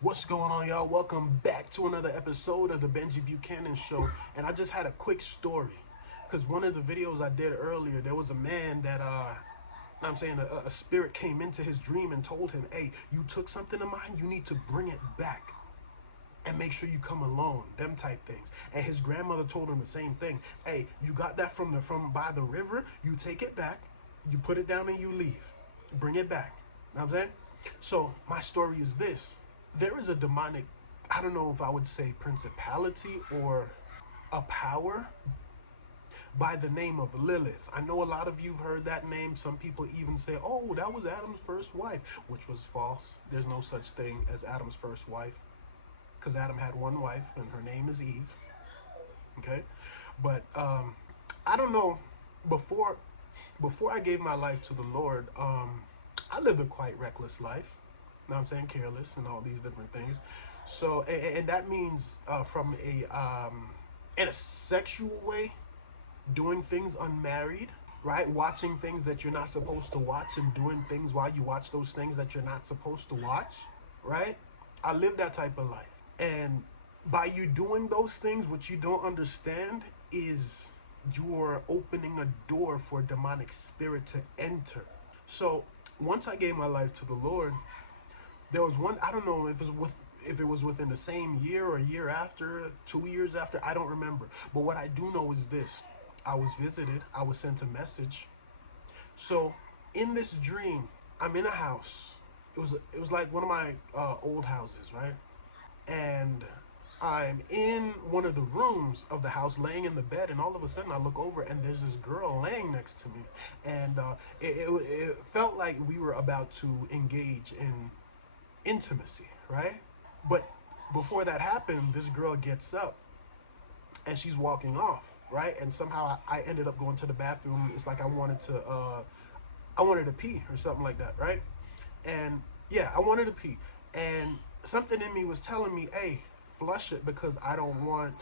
What's going on, y'all? Welcome back to another episode of the Benjy Buchanan Show. And I just had a quick story because one of the videos I did earlier, there was a man that, I'm saying a spirit came into his dream and told him, hey, you took something of mine, you need to bring it back and make sure you come alone, them type things. And his grandmother told him the same thing. Hey, you got that from by the river, you take it back, you put it down and you leave. Bring it back. You know what I'm saying? So my story is this. There is a demonic, I don't know if I would say principality or a power by the name of Lilith. I know a lot of you've heard that name. Some people even say, oh, that was Adam's first wife, which was false. There's no such thing as Adam's first wife because Adam had one wife and her name is Eve. Okay. But I don't know, before I gave my life to the Lord, I lived a quite reckless life. You know what I'm saying? Careless and all these different things. So, and that means from in a sexual way, doing things unmarried, right? Watching things that you're not supposed to watch and doing things while you watch those things that you're not supposed to watch, right? I lived that type of life. And by you doing those things, what you don't understand is you're opening a door for a demonic spirit to enter. So once I gave my life to the Lord, there was one, I don't know if it was within the same year or a year after, 2 years after, I don't remember. But what I do know is this. I was visited, I was sent a message. So in this dream, I'm in a house. It was like one of my old houses, right? And I'm in one of the rooms of the house laying in the bed, and all of a sudden I look over and there's this girl laying next to me. And it felt like we were about to engage in intimacy, right? But before that happened, this girl gets up and she's walking off, right? And somehow I ended up going to the bathroom. It's like I wanted to pee or something like that, right? And yeah, I wanted to pee. And something in me was telling me, hey, flush it, because I don't want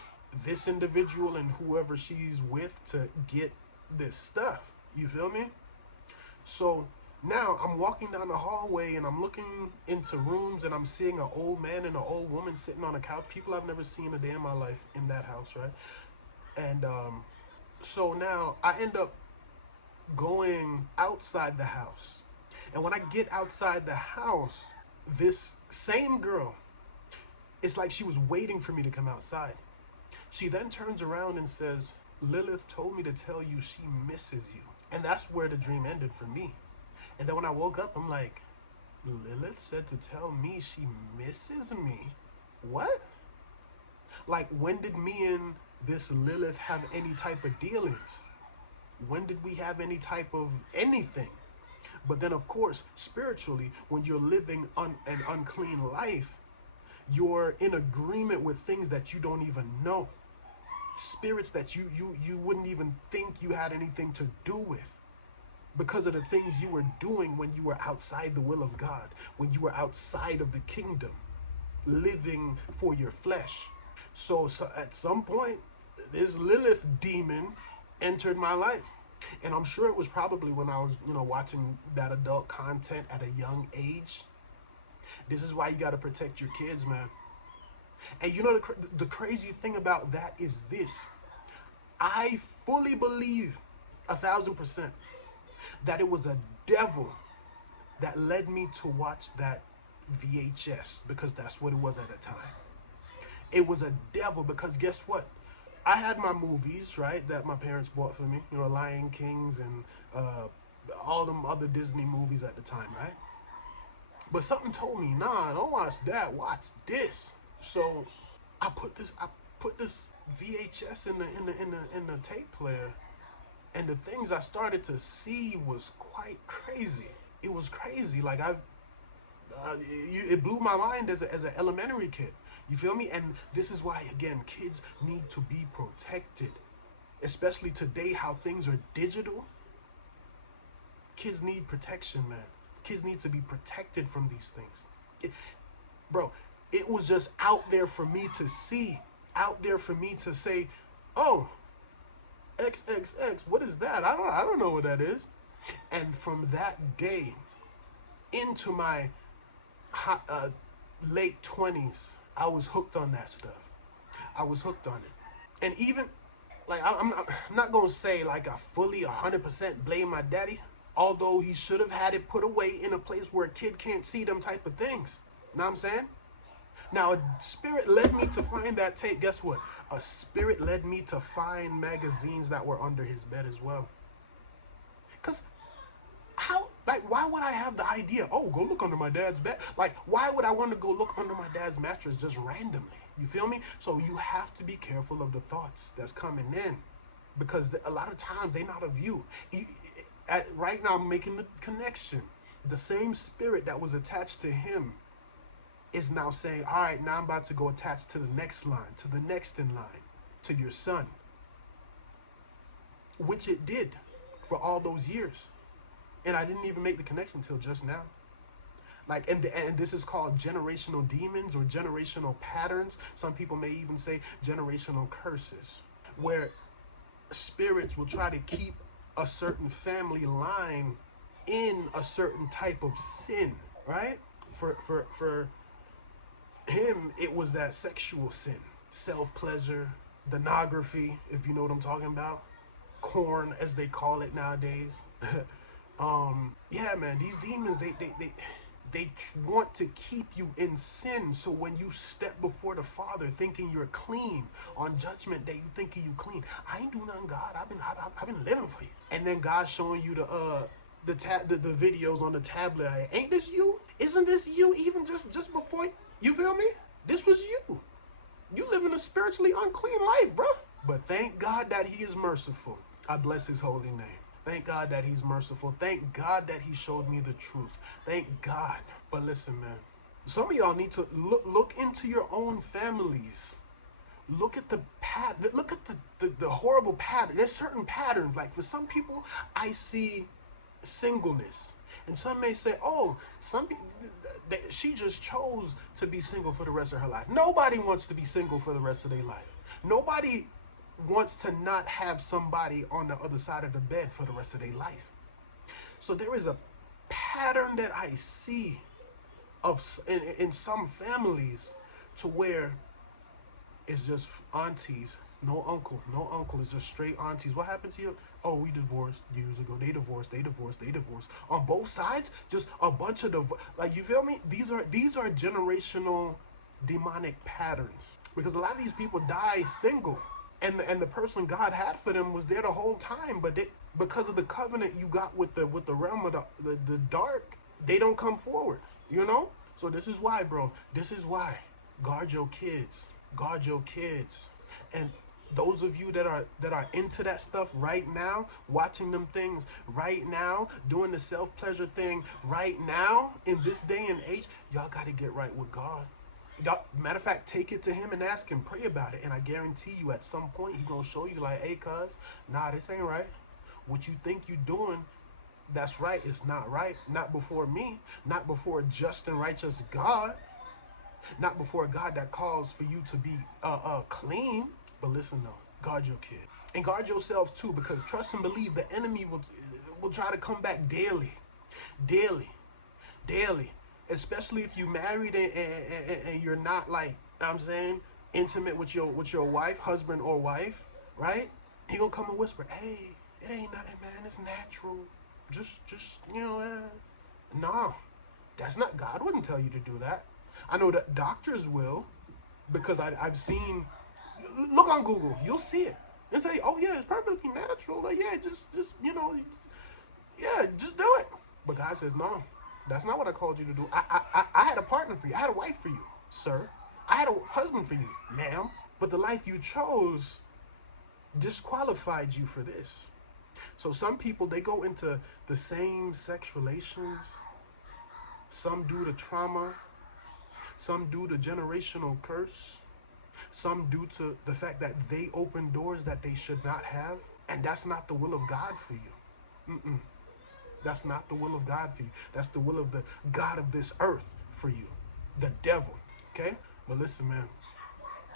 this individual and whoever she's with to get this stuff. You feel me? So now I'm walking down the hallway and I'm looking into rooms and I'm seeing an old man and an old woman sitting on a couch. People I've never seen a day in my life in that house, right? And so now I end up going outside the house. And when I get outside the house, this same girl, it's like she was waiting for me to come outside. She then turns around and says, Lilith told me to tell you she misses you. And that's where the dream ended for me. And then when I woke up, I'm like, Lilith said to tell me she misses me? What? Like, when did me and this Lilith have any type of dealings? When did we have any type of anything? But then, of course, spiritually, when you're living an unclean life, you're in agreement with things that you don't even know. Spirits that you wouldn't even think you had anything to do with, because of the things you were doing when you were outside the will of God, when you were outside of the kingdom, living for your flesh. So at some point, this Lilith demon entered my life. And I'm sure it was probably when I was, watching that adult content at a young age. This is why you got to protect your kids, man. And the crazy thing about that is this. I fully believe 1,000% that it was a devil that led me to watch that VHS, because that's what it was at the time. It was a devil because guess what? I had my movies, right, that my parents bought for me, Lion Kings and all them other Disney movies at the time, right? But something told me, nah, don't watch that, watch this. So I put this VHS in the tape player, and the things I started to see was quite crazy. It was crazy. Like it blew my mind as an elementary kid. You feel me? And this is why, again, kids need to be protected, especially today, how things are digital. Kids need protection, man. Kids need to be protected from these things. Bro, it was just out there for me to see, out there for me to say, oh, XXX, what is that? I don't know what that is. And from that day into my late 20s, I was hooked on that stuff. I was hooked on it. And even, like, I'm not going to say, like, I fully 100% blame my daddy, although he should have had it put away in a place where a kid can't see them type of things. You know what I'm saying? Now, a spirit led me to find that tape. Guess what? A spirit led me to find magazines that were under his bed as well. Because why would I have the idea, oh, go look under my dad's bed? Like, why would I want to go look under my dad's mattress just randomly? You feel me? So you have to be careful of the thoughts that's coming in, because a lot of times they're not of you. Right now, I'm making the connection. The same spirit that was attached to him is now saying, all right, now I'm about to go attach to the next line, to the next in line, to your son. Which it did for all those years. And I didn't even make the connection until just now. Like, and this is called generational demons or generational patterns. Some people may even say generational curses, where spirits will try to keep a certain family line in a certain type of sin, right? For him, it was that sexual sin, self-pleasure, pornography, if you know what I'm talking about, corn, as they call it nowadays. Yeah, man, these demons, they want to keep you in sin. So when you step before the Father thinking you're clean, on judgment day you thinking you clean, I ain't do nothing, God. I've been living for you. And then God showing you the videos on the tablet. Like, ain't this you? Isn't this you? Even just before, you feel me? This was you. You living a spiritually unclean life, bro. But thank God that he is merciful. I bless his holy name. Thank God that he's merciful. Thank God that he showed me the truth. Thank God. But listen, man, some of y'all need to look into your own families. Look at the the horrible pattern. There's certain patterns. Like, for some people, I see singleness. And some may say, oh, she just chose to be single for the rest of her life. Nobody wants to be single for the rest of their life. Nobody wants to not have somebody on the other side of the bed for the rest of their life. So there is a pattern that I see in some families, to where it's just aunties, no uncle. It's just straight aunties. What happened to you? Oh, we divorced years ago. They divorced. On both sides, just a bunch of like, you feel me? These are generational demonic patterns, because a lot of these people die single. And the person God had for them was there the whole time, but because of the covenant you got with the realm of the dark, they don't come forward, you know? So this is why, bro. This is why. Guard your kids. Guard your kids. And those of you that are into that stuff right now, watching them things right now, doing the self-pleasure thing right now, in this day and age, y'all got to get right with God. Matter of fact, take it to him and ask him, pray about it. And I guarantee you at some point, he's going to show you like, hey, cuz, nah, this ain't right. What you think you doing, that's right. It's not right. Not before me. Not before a just and righteous God. Not before a God that calls for you to be clean. But listen, though, guard your kid. And guard yourselves too, because trust and believe the enemy will try to come back daily. Especially if you married and you're not, like, I'm saying, intimate with your wife, husband or wife, right? He gonna come and whisper, hey, it ain't nothing, man. It's natural. Just you know, no, that's not, God wouldn't tell you to do that. I know that doctors will, because I've seen, look on Google, you'll see it. And tell you, oh yeah, it's perfectly natural. Like, yeah, just you know, yeah, just do it. But God says, no. That's not what I called you to do. I had a partner for you. I had a wife for you, sir. I had a husband for you, ma'am. But the life you chose disqualified you for this. So some people, they go into the same sex relations. Some due to trauma. Some due to generational curse. Some due to the fact that they open doors that they should not have. And that's not the will of God for you. That's not the will of God for you. That's the will of the God of this earth for you. The devil. Okay? But listen, man.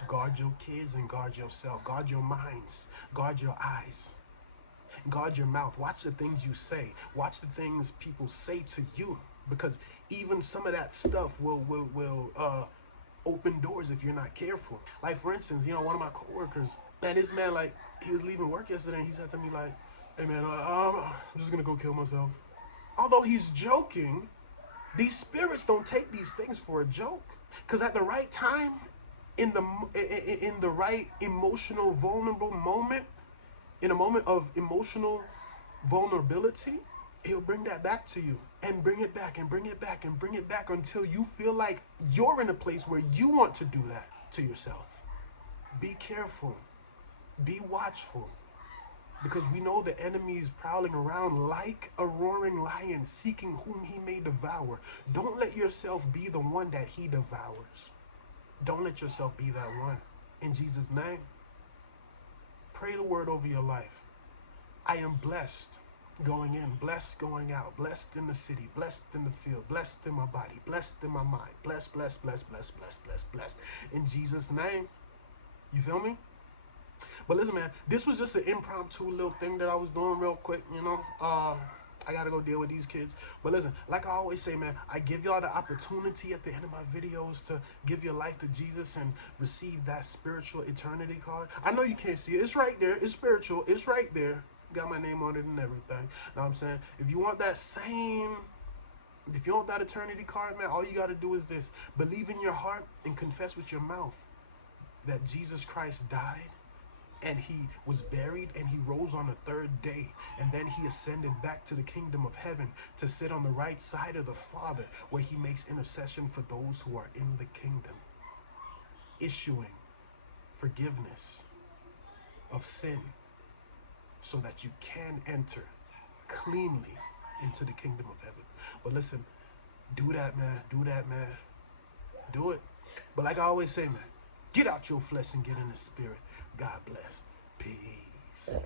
Guard your kids and guard yourself. Guard your minds. Guard your eyes. Guard your mouth. Watch the things you say. Watch the things people say to you. because even some of that stuff will open doors if you're not careful. Like, for instance, you know, one of my coworkers, man, this man, like, he was leaving work yesterday and he said to me, like, hey man, I'm just gonna go kill myself. Although he's joking, these spirits don't take these things for a joke, because at the right time, in the right emotional vulnerable moment, in a moment of emotional vulnerability, he'll bring that back to you, and bring it back and bring it back and bring it back until you feel like you're in a place where you want to do that to yourself. Be careful, be watchful, because we know the enemy is prowling around like a roaring lion, seeking whom he may devour. Don't let yourself be the one that he devours. Don't let yourself be that one. In Jesus' name, pray the word over your life. I am blessed going in, blessed going out, blessed in the city, blessed in the field, blessed in my body, blessed in my mind, blessed, blessed, blessed, blessed, blessed, blessed, blessed. In Jesus' name. You feel me? But listen, man, this was just an impromptu little thing that I was doing real quick, you know. I gotta go deal with these kids. But listen, like I always say, man, I give y'all the opportunity at the end of my videos to give your life to Jesus and receive that spiritual eternity card. I know you can't see it. It's right there. It's spiritual. It's right there. Got my name on it and everything. Know what I'm saying? If you want that eternity card, man, all you gotta do is this. Believe in your heart and confess with your mouth that Jesus Christ died, and he was buried, and he rose on the third day, and then he ascended back to the kingdom of heaven to sit on the right side of the Father, where he makes intercession for those who are in the kingdom, issuing forgiveness of sin so that you can enter cleanly into the kingdom of heaven. But listen, do that, man. Do that, man. Do it. But like I always say, man, get out your flesh and get in the spirit. God bless. Peace.